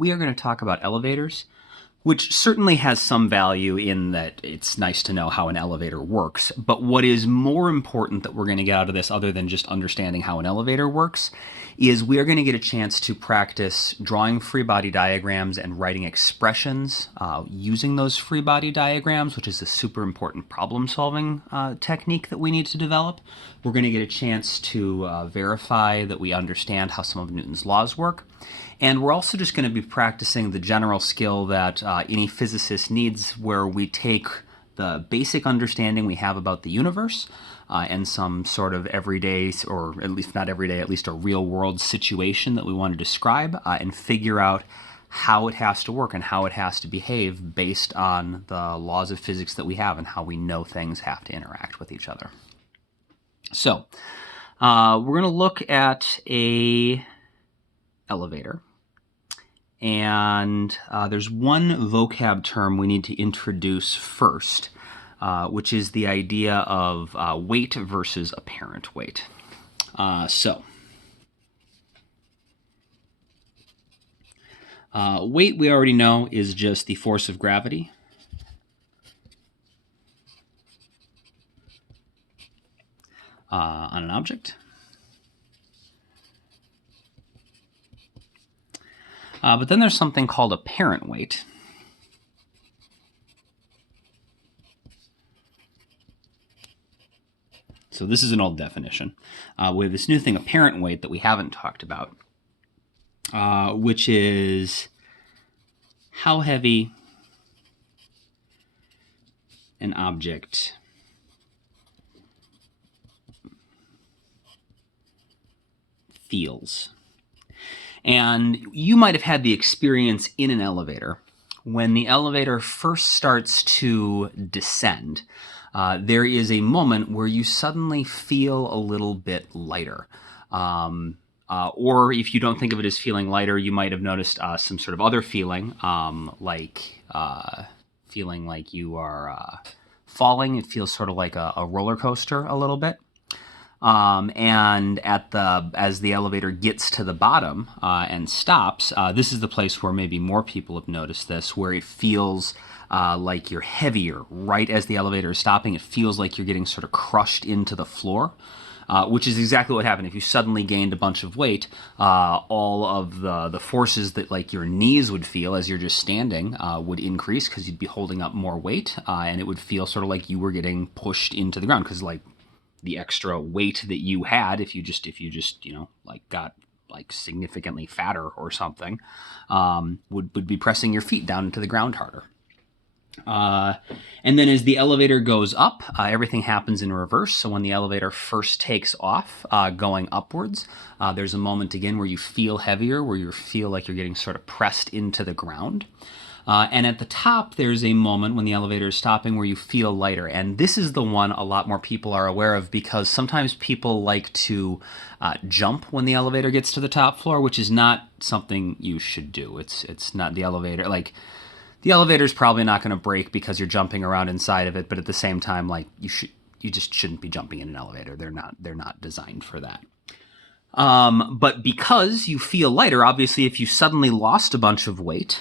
we are going to talk about elevators, which certainly has some value in that it's nice to know how an elevator works. But what is more important that we're going to get out of this, other than just understanding how an elevator works, is we are going to get a chance to practice drawing free body diagrams and writing expressions using those free body diagrams, which is a super important problem-solving technique that we need to develop. We're going to get a chance to verify that we understand how some of Newton's laws work. And we're also just going to be practicing the general skill that any physicist needs, where we take the basic understanding we have about the universe and some sort of everyday, or at least not everyday, at least a real world situation that we want to describe, and figure out how it has to work and how it has to behave based on the laws of physics that we have and how we know things have to interact with each other. So we're going to look at a elevator. And there's one vocab term we need to introduce first, which is the idea of weight versus apparent weight. Weight, we already know, is just the force of gravity. On an object. But then there's something called apparent weight. So this is an old definition. We have this new thing, apparent weight, that we haven't talked about, which is how heavy an object feels. And you might have had the experience in an elevator when the elevator first starts to descend. There is a moment where you suddenly feel a little bit lighter. Or if you don't think of it as feeling lighter, you might have noticed some sort of other feeling, like feeling like you are falling. It feels sort of like a roller coaster a little bit. And as the elevator gets to the bottom and stops, this is the place where maybe more people have noticed this, where it feels like you're heavier. Right as the elevator is stopping, it feels like you're getting sort of crushed into the floor, which is exactly what happened. If you suddenly gained a bunch of weight, all of the forces that like your knees would feel as you're just standing would increase because you'd be holding up more weight, and it would feel sort of like you were getting pushed into the ground, because like the extra weight that you had, if you just like got like significantly fatter or something, would be pressing your feet down into the ground harder. And then as the elevator goes up, everything happens in reverse. So when the elevator first takes off, going upwards, there's a moment again where you feel heavier, where you feel like you're getting sort of pressed into the ground. And at the top, there's a moment when the elevator is stopping where you feel lighter. And this is the one a lot more people are aware of, because sometimes people like to jump when the elevator gets to the top floor, which is not something you should do. It's not the elevator. Like, the elevator's probably not going to break because you're jumping around inside of it, but at the same time, like, you just shouldn't be jumping in an elevator. They're not designed for that. But because you feel lighter, obviously, if you suddenly lost a bunch of weight,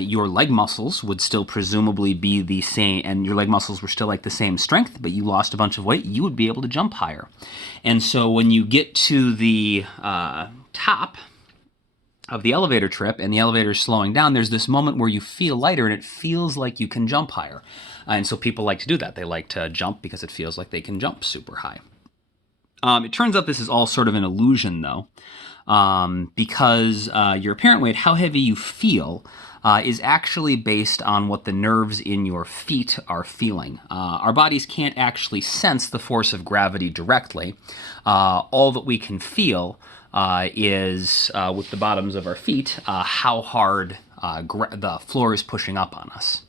your leg muscles would still presumably be the same, and your leg muscles were still like the same strength, but you lost a bunch of weight, you would be able to jump higher. And so when you get to the top of the elevator trip and the elevator is slowing down, there's this moment where you feel lighter and it feels like you can jump higher. And so people like to do that. They like to jump because it feels like they can jump super high. It turns out this is all sort of an illusion, though, because your apparent weight, how heavy you feel, is actually based on what the nerves in your feet are feeling. Our bodies can't actually sense the force of gravity directly. All that we can feel is, with the bottoms of our feet, how hard the floor is pushing up on us.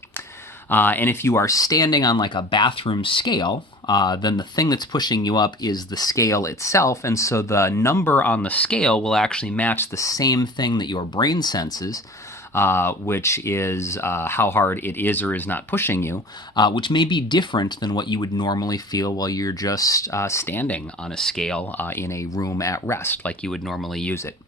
And if you are standing on like a bathroom scale, then the thing that's pushing you up is the scale itself, and so the number on the scale will actually match the same thing that your brain senses, which is how hard it is or is not pushing you, which may be different than what you would normally feel while you're just standing on a scale in a room at rest, like you would normally use it.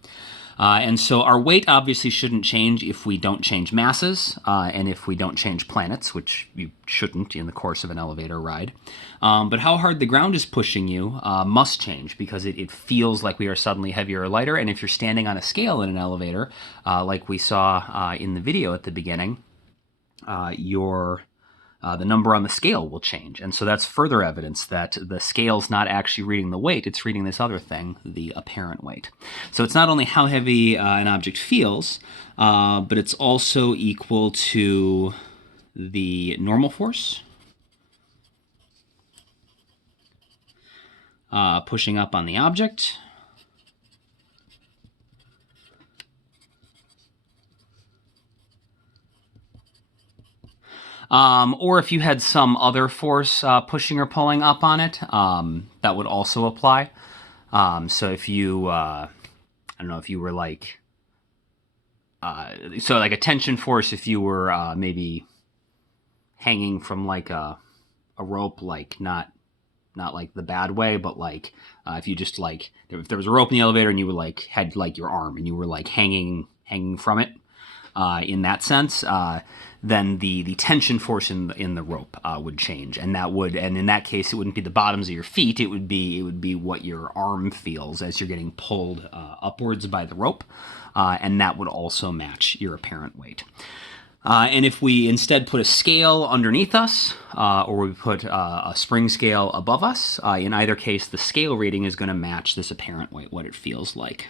And so our weight obviously shouldn't change if we don't change masses and if we don't change planets, which you shouldn't in the course of an elevator ride. But how hard the ground is pushing you must change because it feels like we are suddenly heavier or lighter. And if you're standing on a scale in an elevator, like we saw in the video at the beginning, the number on the scale will change. And so that's further evidence that the scale's not actually reading the weight, it's reading this other thing, the apparent weight. So it's not only how heavy an object feels, but it's also equal to the normal force pushing up on the object, or if you had some other force pushing or pulling up on it, that would also apply. So if you, I don't know, if you were like, so like a tension force, if you were maybe hanging from like a rope, like not like the bad way, but like if you just like, if there was a rope in the elevator and you were like, had like your arm and you were like hanging from it, in that sense, then the tension force in the rope would change, and in that case it wouldn't be the bottoms of your feet, it would be what your arm feels as you're getting pulled upwards by the rope, and that would also match your apparent weight. And if we instead put a scale underneath us, or we put a spring scale above us, in either case the scale reading is going to match this apparent weight, what it feels like.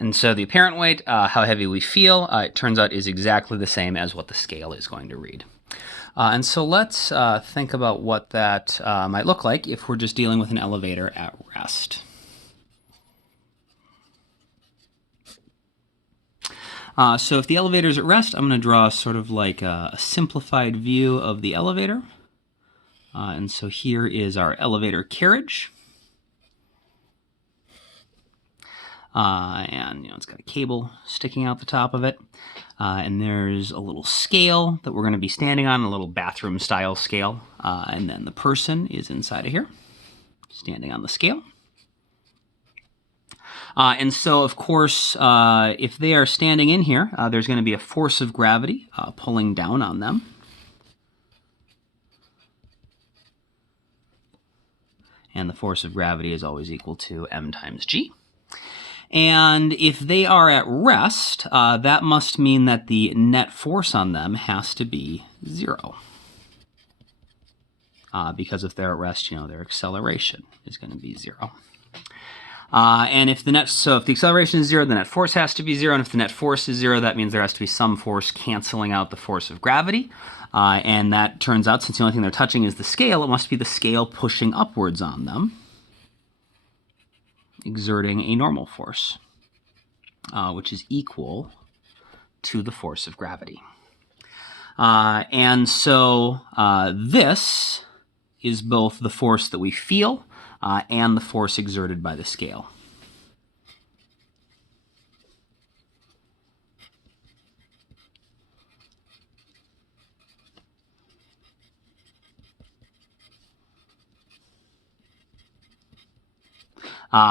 And so the apparent weight, how heavy we feel, it turns out is exactly the same as what the scale is going to read. And so let's think about what that might look like if we're just dealing with an elevator at rest. So if the elevator is at rest, I'm going to draw sort of like a simplified view of the elevator. And so here is our elevator carriage. And it's got a cable sticking out the top of it. And there's a little scale that we're going to be standing on, a little bathroom style scale. And then the person is inside of here, standing on the scale. And so, of course, if they are standing in here, there's going to be a force of gravity pulling down on them. And the force of gravity is always equal to m times g. And if they are at rest, that must mean that the net force on them has to be 0. Because if they're at rest, their acceleration is going to be 0. And if the acceleration is 0, the net force has to be 0. And if the net force is 0, that means there has to be some force canceling out the force of gravity. And that turns out, since the only thing they're touching is the scale, it must be the scale pushing upwards on them, exerting a normal force, which is equal to the force of gravity. And so this is both the force that we feel and the force exerted by the scale.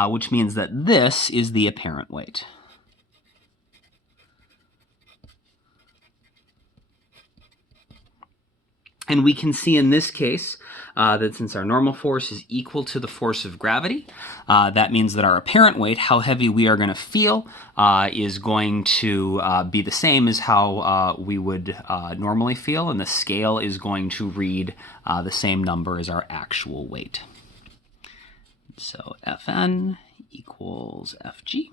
Which means that this is the apparent weight. And we can see in this case that since our normal force is equal to the force of gravity, that means that our apparent weight, how heavy we are going to feel, is going to be the same as how we would normally feel, and the scale is going to read the same number as our actual weight. So Fn equals Fg,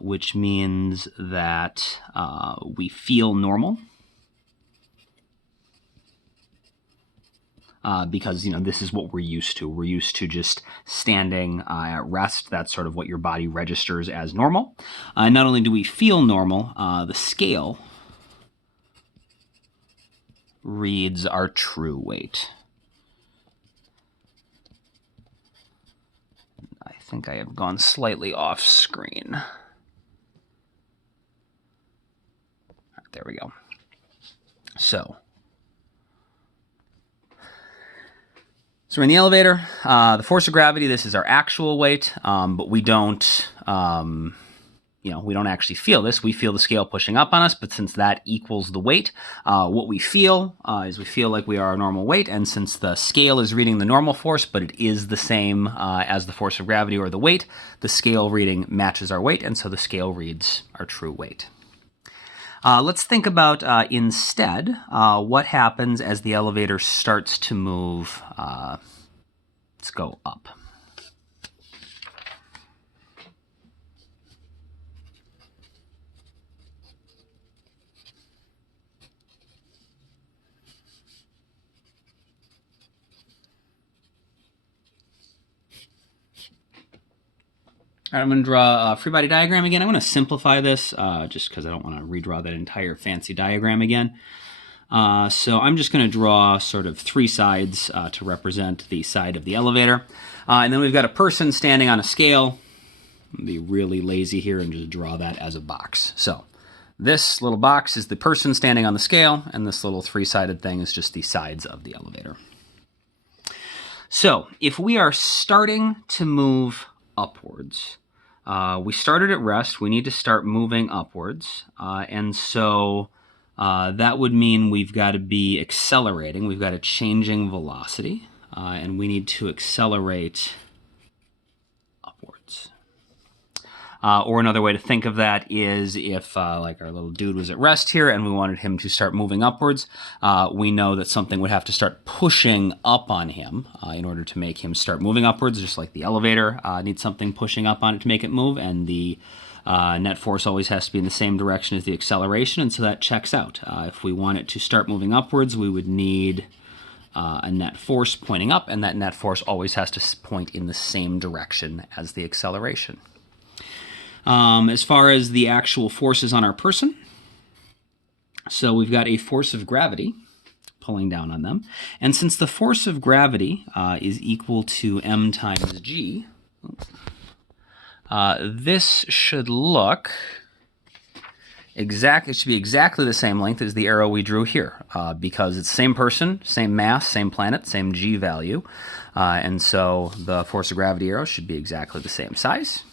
which means that we feel normal. Because, this is what we're used to. We're used to just standing at rest. That's sort of what your body registers as normal. Not only do we feel normal, the scale reads our true weight. I think I have gone slightly off screen. There we go. So we're in the elevator. The force of gravity, this is our actual weight, but we don't, we don't actually feel this. We feel the scale pushing up on us, but since that equals the weight, what we feel is we feel like we are our normal weight, and since the scale is reading the normal force, but it is the same as the force of gravity or the weight, the scale reading matches our weight, and so the scale reads our true weight. Let's think about instead what happens as the elevator starts to move. Let's go up. All right, I'm going to draw a free body diagram again. I want to simplify this just because I don't want to redraw that entire fancy diagram again. So I'm just going to draw sort of three sides to represent the side of the elevator. And then we've got a person standing on a scale. I'm going to be really lazy here and just draw that as a box. So this little box is the person standing on the scale, and this little three-sided thing is just the sides of the elevator. So if we are starting to move upwards, we started at rest, we need to start moving upwards, and so that would mean we've got to be accelerating, we've got a changing velocity, and we need to accelerate upwards. Or another way to think of that is if like our little dude was at rest here and we wanted him to start moving upwards, we know that something would have to start pushing up on him in order to make him start moving upwards, just like the elevator needs something pushing up on it to make it move, and the net force always has to be in the same direction as the acceleration, and so that checks out. If we want it to start moving upwards, we would need a net force pointing up, and that net force always has to point in the same direction as the acceleration. As far as the actual forces on our person, so we've got a force of gravity pulling down on them, and since the force of gravity is equal to m times g, this should look it should be exactly the same length as the arrow we drew here, because it's the same person, same mass, same planet, same g value, and so the force of gravity arrow should be exactly the same size.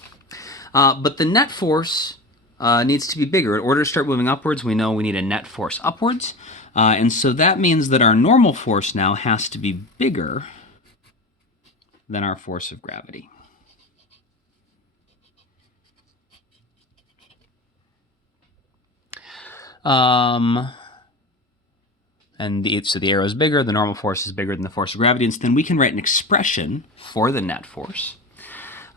But the net force needs to be bigger. In order to start moving upwards, we know we need a net force upwards, and so that means that our normal force now has to be bigger than our force of gravity. So the arrow is bigger, the normal force is bigger than the force of gravity, and so then we can write an expression for the net force.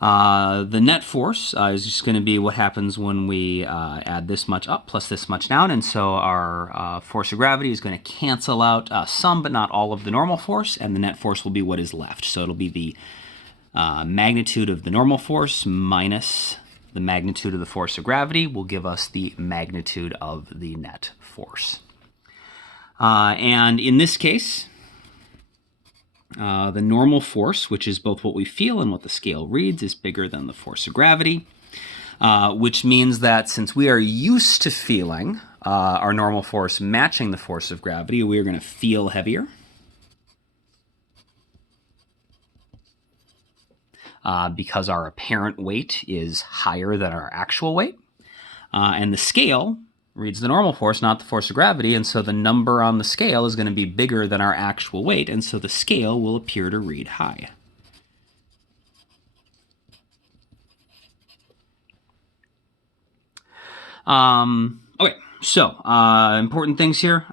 The net force is just going to be what happens when we add this much up plus this much down, and so our force of gravity is going to cancel out some but not all of the normal force, and the net force will be what is left. So it'll be the magnitude of the normal force minus the magnitude of the force of gravity will give us the magnitude of the net force. And in this case, the normal force, which is both what we feel and what the scale reads, is bigger than the force of gravity, which means that since we are used to feeling our normal force matching the force of gravity, we are going to feel heavier. Because our apparent weight is higher than our actual weight. And the scale reads the normal force, not the force of gravity, and so the number on the scale is going to be bigger than our actual weight, and so the scale will appear to read high. Okay, so important things here.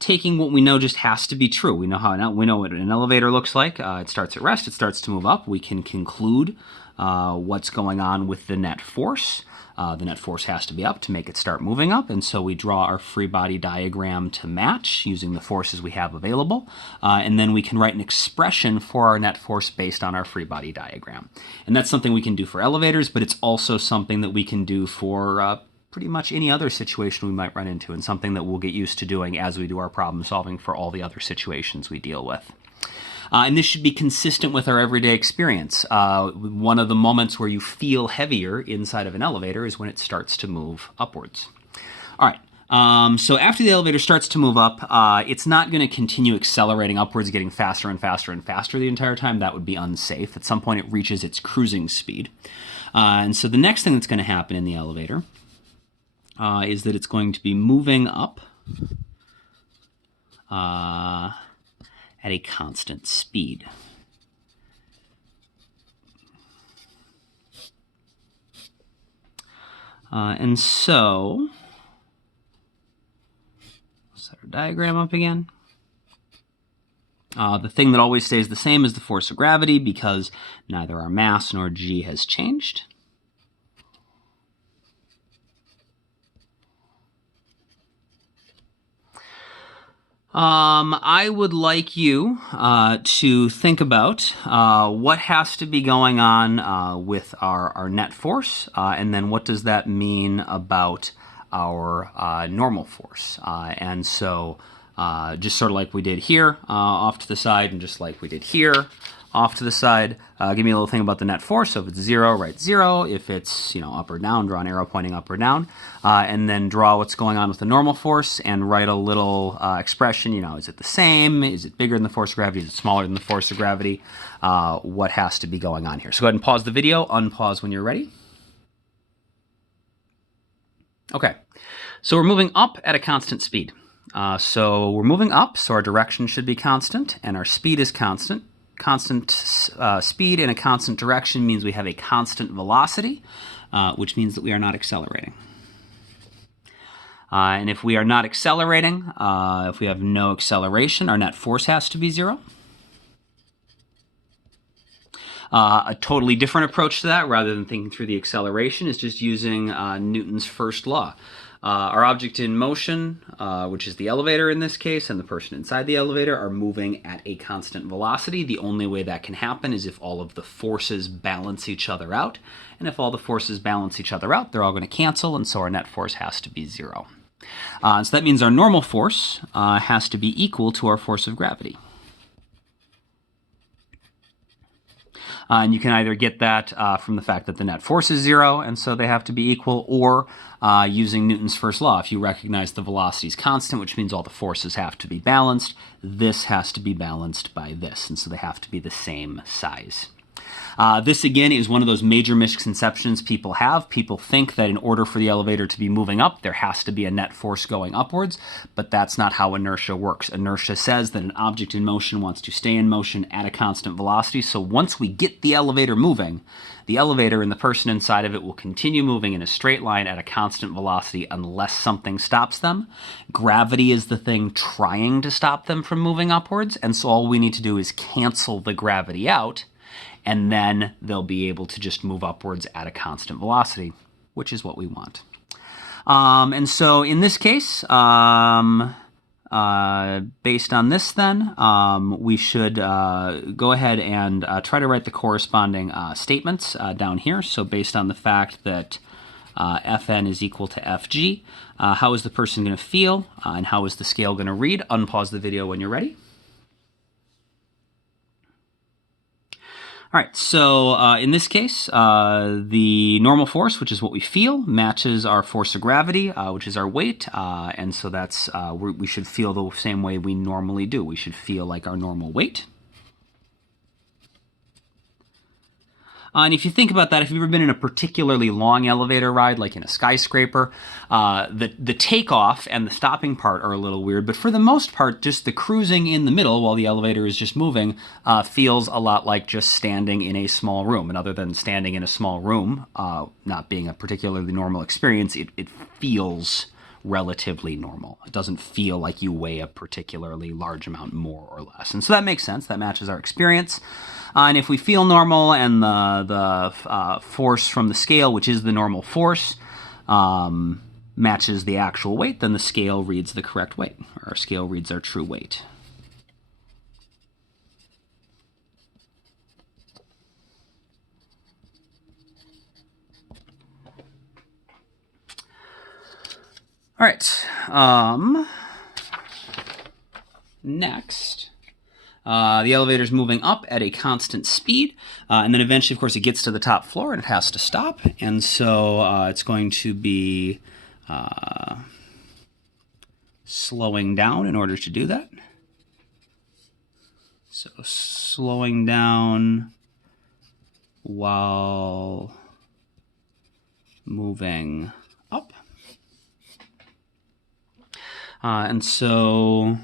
Taking what we know just has to be true. We know what an elevator looks like. It starts at rest, it starts to move up. We can conclude what's going on with the net force. The net force has to be up to make it start moving up, and so we draw our free body diagram to match using the forces we have available, and then we can write an expression for our net force based on our free body diagram. And that's something we can do for elevators, but it's also something that we can do for pretty much any other situation we might run into, and something that we'll get used to doing as we do our problem solving for all the other situations we deal with. And this should be consistent with our everyday experience. One of the moments where you feel heavier inside of an elevator is when it starts to move upwards. All right. So after the elevator starts to move up, it's not going to continue accelerating upwards, getting faster and faster and faster the entire time. That would be unsafe. At some point, it reaches its cruising speed. And so the next thing that's going to happen in the elevator is that it's going to be moving up at a constant speed. And so, set our diagram up again. The thing that always stays the same is the force of gravity because neither our mass nor g has changed. I would like you to think about what has to be going on with our net force, and then what does that mean about our normal force. And so just sort of like we did here off to the side, and just like we did here off to the side, give me a little thing about the net force. So if it's 0, write 0. If it's up or down, draw an arrow pointing up or down, and then draw what's going on with the normal force and write a little expression. Is it the same? Is it bigger than the force of gravity? Is it smaller than the force of gravity? What has to be going on here? So go ahead and pause the video. Unpause when you're ready. Okay, so we're moving up at a constant speed. So we're moving up, so our direction should be constant, and our speed is constant. Constant speed in a constant direction means we have a constant velocity, which means that we are not accelerating. And if we are not accelerating, if we have no acceleration, our net force has to be 0. A totally different approach to that, rather than thinking through the acceleration, is just using Newton's first law. Our object in motion, which is the elevator in this case, and the person inside the elevator are moving at a constant velocity. The only way that can happen is if all of the forces balance each other out. And if all the forces balance each other out, they're all going to cancel, and so our net force has to be 0. So that means our normal force has to be equal to our force of gravity. And you can either get that from the fact that the net force is 0, and so they have to be equal, or using Newton's first law. If you recognize the velocity is constant, which means all the forces have to be balanced, this has to be balanced by this, and so they have to be the same size. This, again, is one of those major misconceptions people have. People think that in order for the elevator to be moving up, there has to be a net force going upwards, but that's not how inertia works. Inertia says that an object in motion wants to stay in motion at a constant velocity, so once we get the elevator moving, the elevator and the person inside of it will continue moving in a straight line at a constant velocity unless something stops them. Gravity is the thing trying to stop them from moving upwards, and so all we need to do is cancel the gravity out, and then they'll be able to just move upwards at a constant velocity, which is what we want. And so in this case, based on this then, we should go ahead and try to write the corresponding statements down here. So based on the fact that Fn is equal to Fg, how is the person going to feel, and how is the scale going to read? Unpause the video when you're ready. All right, so in this case, the normal force, which is what we feel, matches our force of gravity, which is our weight, and so that's we should feel the same way we normally do. We should feel like our normal weight. And if you think about that, if you've ever been in a particularly long elevator ride, like in a skyscraper, the takeoff and the stopping part are a little weird, but for the most part, just the cruising in the middle while the elevator is just moving feels a lot like just standing in a small room. And other than standing in a small room, not being a particularly normal experience, it feels relatively normal. It doesn't feel like you weigh a particularly large amount more or less. And so that makes sense. That matches our experience. And if we feel normal and the force from the scale, which is the normal force, matches the actual weight, then the scale reads the correct weight. Our scale reads our true weight. All right. Next, The elevator's moving up at a constant speed, and then eventually, of course, it gets to the top floor and it has to stop. And so it's going to be slowing down in order to do that. So slowing down while moving up. And so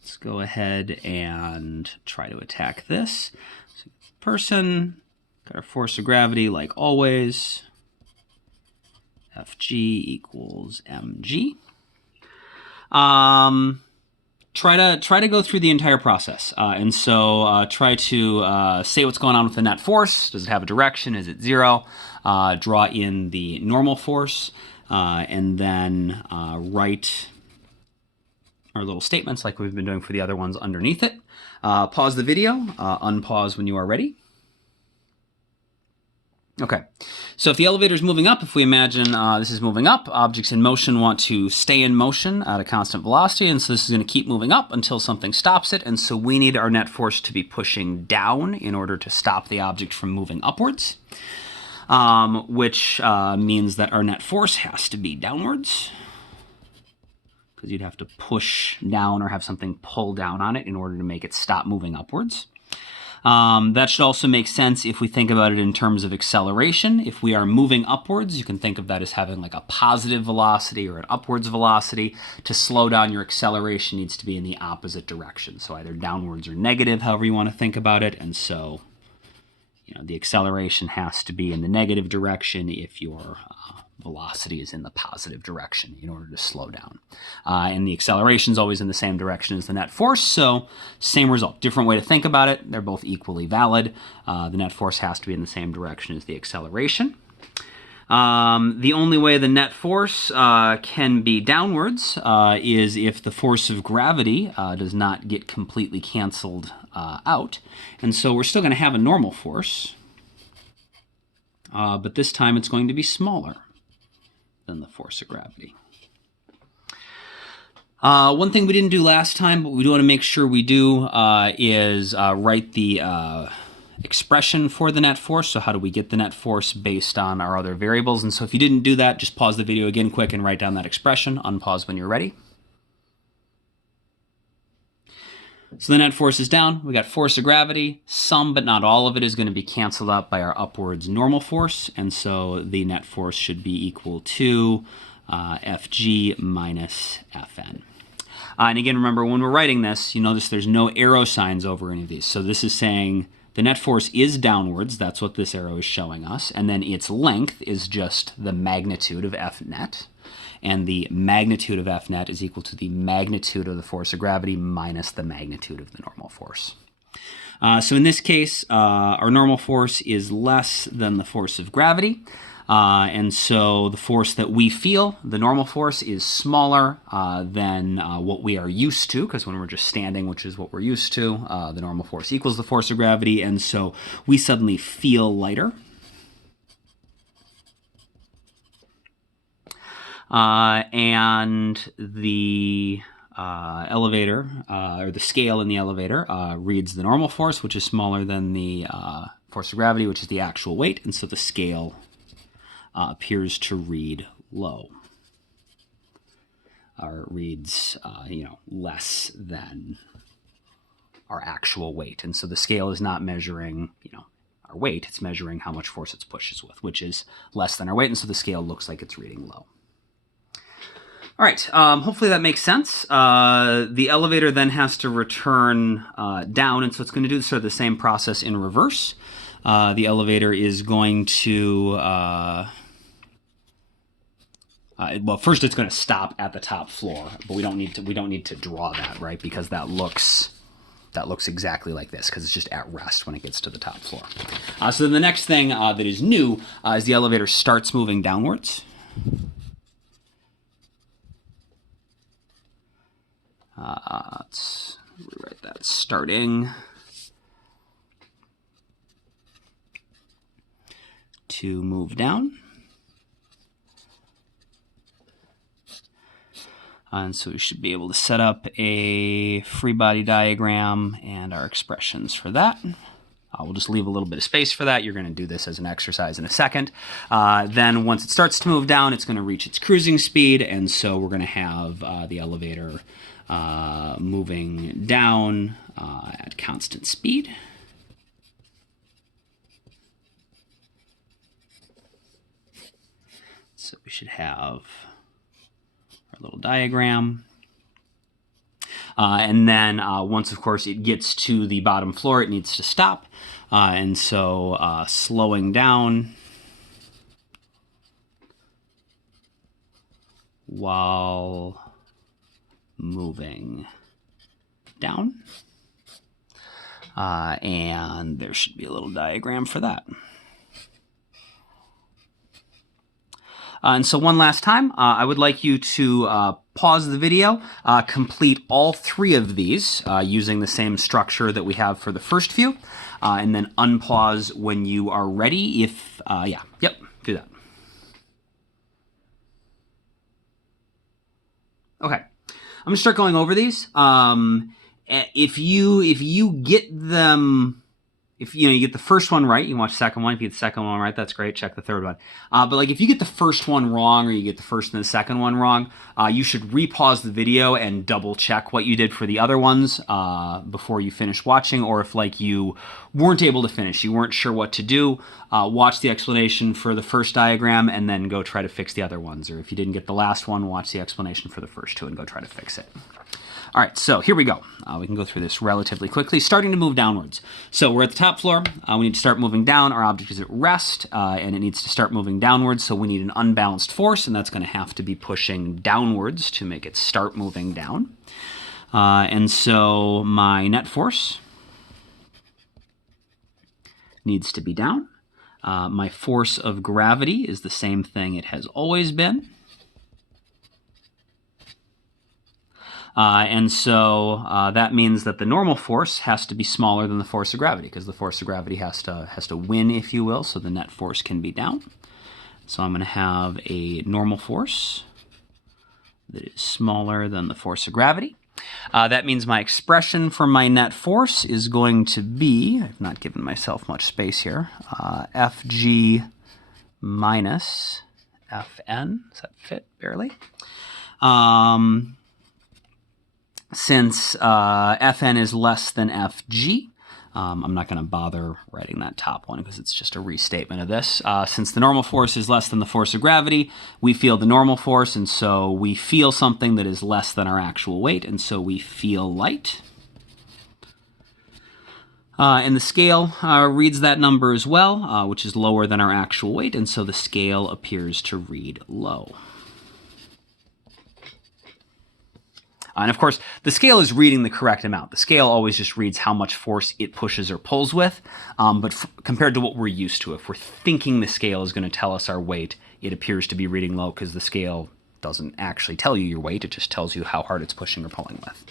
let's go ahead and try to attack this. So person, got our force of gravity like always. Fg equals mg. Try to go through the entire process, and so try to say what's going on with the net force. Does it have a direction? Is it zero? Draw in the normal force, and then write our little statements like we've been doing for the other ones underneath it. Pause the video, unpause when you are ready. Okay, so if the elevator is moving up, if we imagine this is moving up, objects in motion want to stay in motion at a constant velocity, and so this is going to keep moving up until something stops it, and so we need our net force to be pushing down in order to stop the object from moving upwards, which means that our net force has to be downwards, because you'd have to push down or have something pull down on it in order to make it stop moving upwards. That should also make sense if we think about it in terms of acceleration. If we are moving upwards, you can think of that as having like a positive velocity or an upwards velocity. To slow down, your acceleration needs to be in the opposite direction. So either downwards or negative, however you want to think about it. And so, the acceleration has to be in the negative direction if your velocity is in the positive direction in order to slow down. And the acceleration is always in the same direction as the net force, so same result. Different way to think about it. They're both equally valid. The net force has to be in the same direction as the acceleration. The only way the net force can be downwards is if the force of gravity does not get completely canceled out. And so we're still going to have a normal force, but this time it's going to be smaller than the force of gravity. One thing we didn't do last time, but we do want to make sure we do, is write the expression for the net force. So how do we get the net force based on our other variables? And so if you didn't do that, just pause the video again quick and write down that expression. Unpause when you're ready. So the net force is down. We got force of gravity. Some, but not all of it, is going to be canceled out by our upwards normal force. And so the net force should be equal to Fg minus Fn. And again, remember, when we're writing this, you notice there's no arrow signs over any of these. So this is saying the net force is downwards. That's what this arrow is showing us. And then its length is just the magnitude of F net. And the magnitude of F net is equal to the magnitude of the force of gravity minus the magnitude of the normal force. So in this case, our normal force is less than the force of gravity. And so the force that we feel, the normal force, is smaller than what we are used to, because when we're just standing, which is what we're used to, the normal force equals the force of gravity, and so we suddenly feel lighter. And the elevator, or the scale in the elevator, reads the normal force, which is smaller than the force of gravity, which is the actual weight, and so the scale appears to read low, or it reads, less than our actual weight. And so the scale is not measuring, our weight, it's measuring how much force it pushes with, which is less than our weight, and so the scale looks like it's reading low. All right, hopefully that makes sense. The elevator then has to return down, and so it's going to do sort of the same process in reverse. The elevator is going to, well, first it's going to stop at the top floor, but we don't need to draw that, right? Because that looks exactly like this, because it's just at rest when it gets to the top floor. So then the next thing that is new is the elevator starts moving downwards. Let's rewrite that. Starting to move down. And so we should be able to set up a free body diagram and our expressions for that. We'll just leave a little bit of space for that. You're going to do this as an exercise in a second. Then once it starts to move down, it's going to reach its cruising speed, and so we're going to have the elevator moving down at constant speed. So we should have our little diagram. And then once, of course, it gets to the bottom floor, it needs to stop. And so slowing down while moving down. And there should be a little diagram for that. And so one last time, I would like you to pause the video, complete all 3 of these using the same structure that we have for the first few, and then unpause when you are ready. If, do that. Okay, I'm gonna start going over these. If you get them, if you get the first one right, you can watch the second one. If you get the second one right, that's great. Check the third one. But like if you get the first one wrong, or you get the first and the second one wrong, you should repause the video and double check what you did for the other ones before you finish watching. Or if like you weren't able to finish, you weren't sure what to do, watch the explanation for the first diagram and then go try to fix the other ones. Or if you didn't get the last one, watch the explanation for the first 2 and go try to fix it. All right, so here we go. We can go through this relatively quickly, starting to move downwards. So we're at the top floor. We need to start moving down. Our object is at rest, and it needs to start moving downwards, so we need an unbalanced force, and that's going to have to be pushing downwards to make it start moving down. And so my net force needs to be down. My force of gravity is the same thing it has always been. And so that means that the normal force has to be smaller than the force of gravity, because the force of gravity has to win, if you will, so the net force can be down. So I'm going to have a normal force that is smaller than the force of gravity. That means my expression for my net force is going to be, I've not given myself much space here, Fg minus Fn. Does that fit? Barely. Since Fn is less than Fg, I'm not going to bother writing that top one because it's just a restatement of this. Since the normal force is less than the force of gravity, we feel the normal force, and so we feel something that is less than our actual weight, and so we feel light. And the scale reads that number as well, which is lower than our actual weight, and so the scale appears to read low. And of course, the scale is reading the correct amount. The scale always just reads how much force it pushes or pulls with, but compared to what we're used to, if we're thinking the scale is going to tell us our weight, it appears to be reading low because the scale doesn't actually tell you your weight, it just tells you how hard it's pushing or pulling with.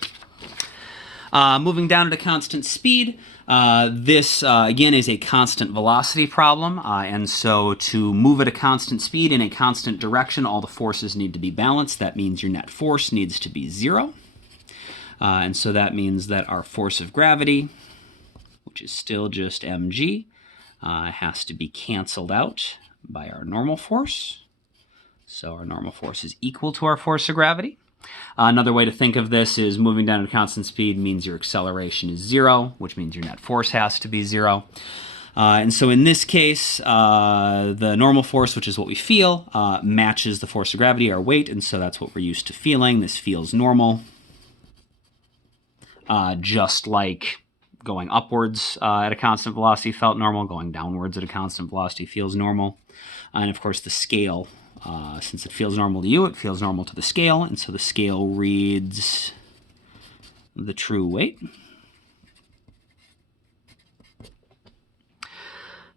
Moving down at a constant speed, this again is a constant velocity problem, and so to move at a constant speed in a constant direction, all the forces need to be balanced. That means your net force needs to be 0, and so that means that our force of gravity, which is still just mg, has to be canceled out by our normal force. So our normal force is equal to our force of gravity. Another way to think of this is moving down at a constant speed means your acceleration is 0, which means your net force has to be 0. And so in this case, the normal force, which is what we feel, matches the force of gravity, our weight, and so that's what we're used to feeling. This feels normal, just like going upwards at a constant velocity felt normal, going downwards at a constant velocity feels normal. And of course the scale, since it feels normal to you, it feels normal to the scale, and so the scale reads the true weight.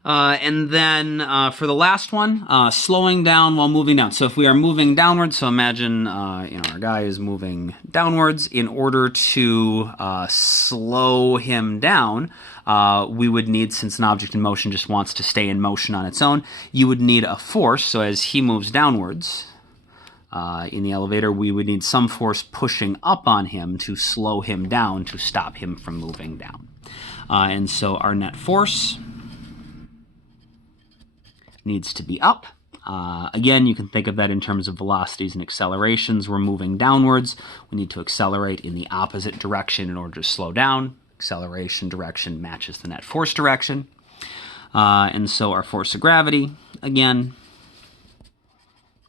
And then for the last one, slowing down while moving down. So if we are moving downwards, so imagine our guy is moving downwards. In order to slow him down, we would need, since an object in motion just wants to stay in motion on its own, you would need a force. So as he moves downwards, in the elevator, we would need some force pushing up on him to slow him down, to stop him from moving down. And so our net force needs to be up. Again, you can think of that in terms of velocities and accelerations. We're moving downwards. We need to accelerate in the opposite direction in order to slow down. Acceleration direction matches the net force direction. And so our force of gravity, again,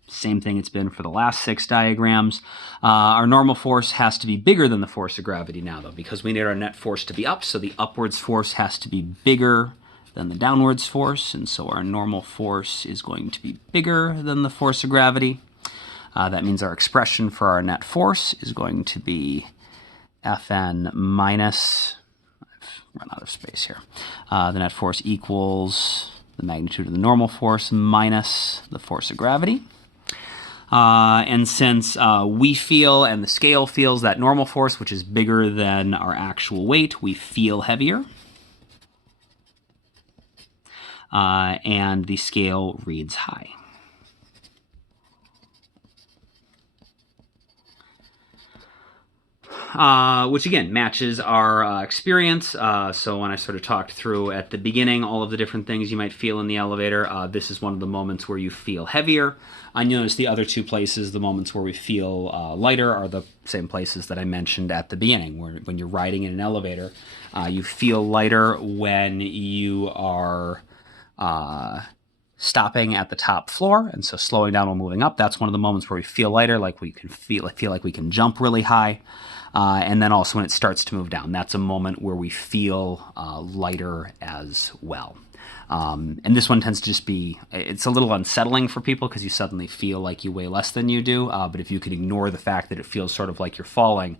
same thing it's been for the last 6 diagrams. Our normal force has to be bigger than the force of gravity now, though, because we need our net force to be up, so the upwards force has to be bigger than the downwards force, and so our normal force is going to be bigger than the force of gravity. That means our expression for our net force is going to be Fn minus, I've run out of space here, the net force equals the magnitude of the normal force minus the force of gravity. And since we feel and the scale feels that normal force, which is bigger than our actual weight, we feel heavier. And the scale reads high. Which again matches our experience. So when I sort of talked through at the beginning all of the different things you might feel in the elevator, this is one of the moments where you feel heavier. I notice the other 2 places, the moments where we feel lighter, are the same places that I mentioned at the beginning, where when you're riding in an elevator, you feel lighter when you are stopping at the top floor, and so slowing down while moving up. That's one of the moments where we feel lighter, like we can feel like we can jump really high. And then also when it starts to move down, that's a moment where we feel lighter as well. And this one tends to just be, it's a little unsettling for people because you suddenly feel like you weigh less than you do. But if you can ignore the fact that it feels sort of like you're falling,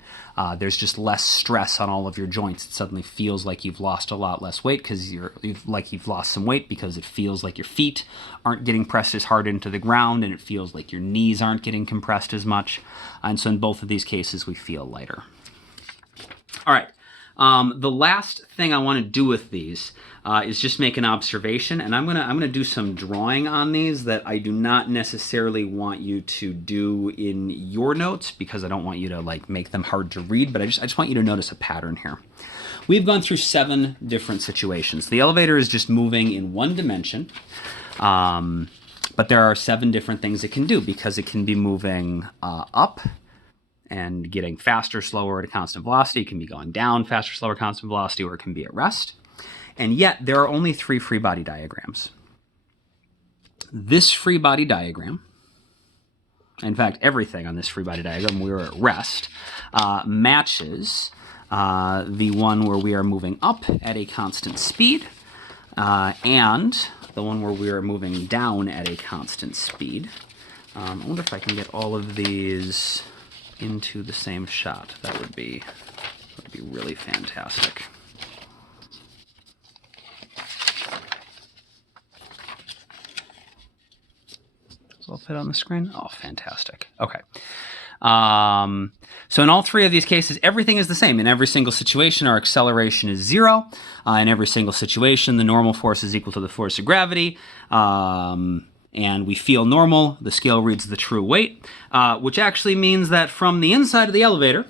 there's just less stress on all of your joints. It suddenly feels like you've lost a lot less weight because you've lost some weight, because it feels like your feet aren't getting pressed as hard into the ground, and it feels like your knees aren't getting compressed as much. And so in both of these cases, we feel lighter. All right. The last thing I want to do with these is just make an observation, and I'm gonna do some drawing on these that I do not necessarily want you to do in your notes, because I don't want you to like make them hard to read, but I just want you to notice a pattern here. We've gone through 7 different situations. The elevator is just moving in one dimension, but there are 7 different things it can do, because it can be moving up and getting faster, slower at a constant velocity. It can be going down, faster, slower, constant velocity, or it can be at rest. And yet, there are only 3 free body diagrams. This free body diagram, in fact, everything on this free body diagram, we are at rest, matches the one where we are moving up at a constant speed, and the one where we are moving down at a constant speed. I wonder if I can get all of these into the same shot. That would be really fantastic. Does all fit on the screen? Oh, fantastic. Okay. So in all 3 of these cases, everything is the same. In every single situation, our acceleration is 0. In every single situation, the normal force is equal to the force of gravity. And we feel normal. The scale reads the true weight, which actually means that from the inside of the elevator,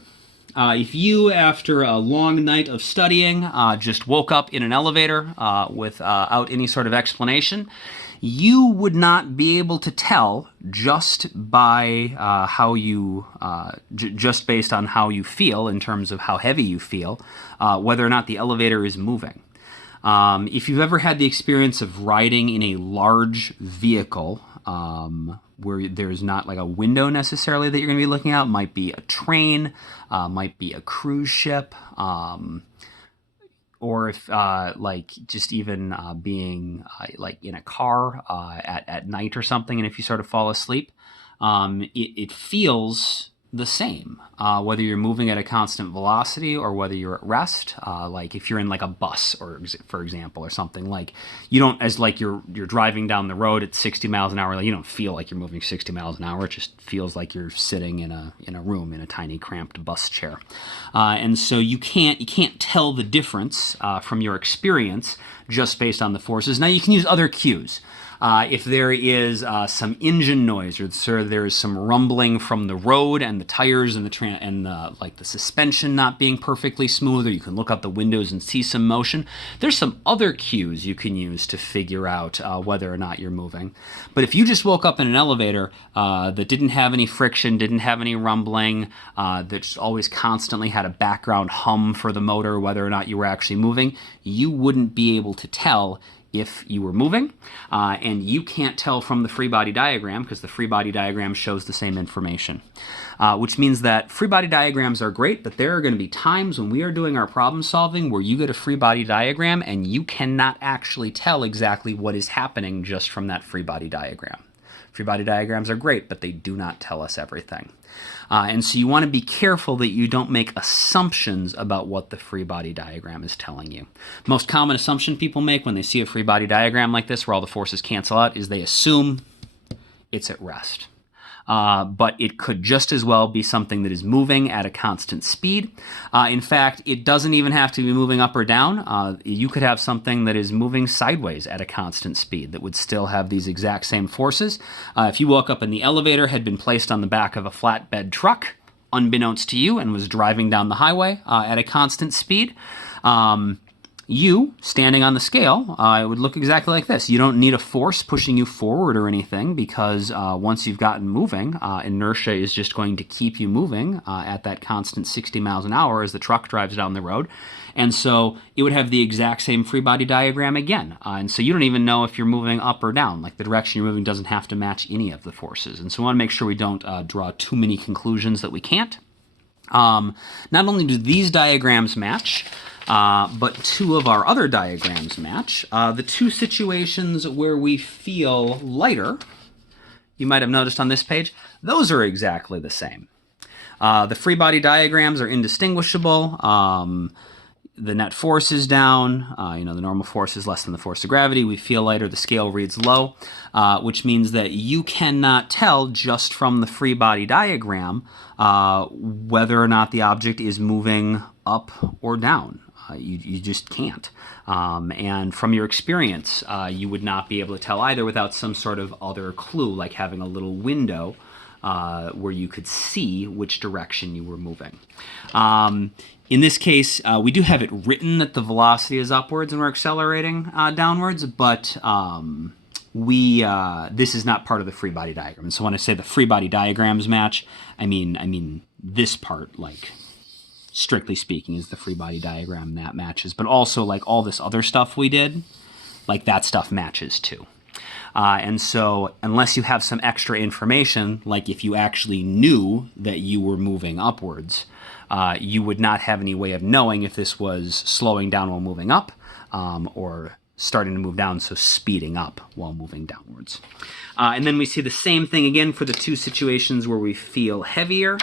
if you, after a long night of studying, just woke up in an elevator without any sort of explanation, you would not be able to tell just by how you, just based on how you feel in terms of how heavy you feel, whether or not the elevator is moving. If you've ever had the experience of riding in a large vehicle where there's not like a window necessarily that you're going to be looking out, might be a train, might be a cruise ship, or if like just even being like in a car at night or something, and if you sort of fall asleep, it feels the same, whether you're moving at a constant velocity or whether you're at rest. Like if you're in like a bus, or for example, or something, like you don't, as like you're driving down the road at 60 miles an hour, like you don't feel like you're moving 60 miles an hour. It just feels like you're sitting in a room in a tiny cramped bus chair, and so you can't tell the difference from your experience just based on the forces. Now you can use other cues. If there is some engine noise, or there is some rumbling from the road and the tires and the suspension not being perfectly smooth, or you can look out the windows and see some motion, there's some other cues you can use to figure out whether or not you're moving. But if you just woke up in an elevator that didn't have any friction, didn't have any rumbling, that just always constantly had a background hum for the motor, whether or not you were actually moving, you wouldn't be able to tell if you were moving, and you can't tell from the free body diagram because the free body diagram shows the same information. Which means that free body diagrams are great, but there are going to be times when we are doing our problem solving where you get a free body diagram and you cannot actually tell exactly what is happening just from that free body diagram. Free body diagrams are great, but they do not tell us everything. And so you want to be careful that you don't make assumptions about what the free body diagram is telling you. Most common assumption people make when they see a free body diagram like this where all the forces cancel out is they assume it's at rest. But it could just as well be something that is moving at a constant speed. In fact, it doesn't even have to be moving up or down. You could have something that is moving sideways at a constant speed that would still have these exact same forces. If you woke up in the elevator, had been placed on the back of a flatbed truck, unbeknownst to you, and was driving down the highway at a constant speed, you, standing on the scale, it would look exactly like this. You don't need a force pushing you forward or anything because once you've gotten moving, inertia is just going to keep you moving at that constant 60 miles an hour as the truck drives down the road. And so it would have the exact same free body diagram again. And so you don't even know if you're moving up or down. Like the direction you're moving doesn't have to match any of the forces. And so we want to make sure we don't draw too many conclusions that we can't. Not only do these diagrams match, but two of our other diagrams match. The two situations where we feel lighter, you might have noticed on this page, those are exactly the same. The free body diagrams are indistinguishable. The net force is down. The normal force is less than the force of gravity. We feel lighter. The scale reads low, which means that you cannot tell just from the free body diagram whether or not the object is moving up or down. You just can't. And from your experience, you would not be able to tell either without some sort of other clue, like having a little window where you could see which direction you were moving. In this case, we do have it written that the velocity is upwards and we're accelerating downwards, but this is not part of the free body diagram. And so when I say the free body diagrams match, I mean this part, like, strictly speaking, is the free body diagram that matches. But also, like, all this other stuff we did, like, that stuff matches too. And so unless you have some extra information, like if you actually knew that you were moving upwards, you would not have any way of knowing if this was slowing down while moving up or starting to move down, so speeding up while moving downwards. And then we see the same thing again for the two situations where we feel heavier.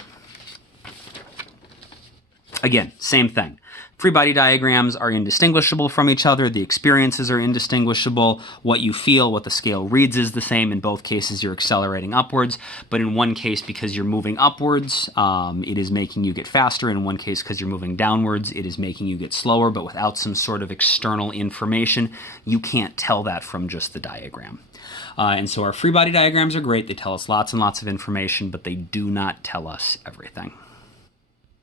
Again, same thing. Free body diagrams are indistinguishable from each other. The experiences are indistinguishable. What you feel, what the scale reads is the same. In both cases, you're accelerating upwards. But in one case, because you're moving upwards, it is making you get faster. In one case, because you're moving downwards, it is making you get slower. But without some sort of external information, you can't tell that from just the diagram. And so our free body diagrams are great. They tell us lots and lots of information, but they do not tell us everything.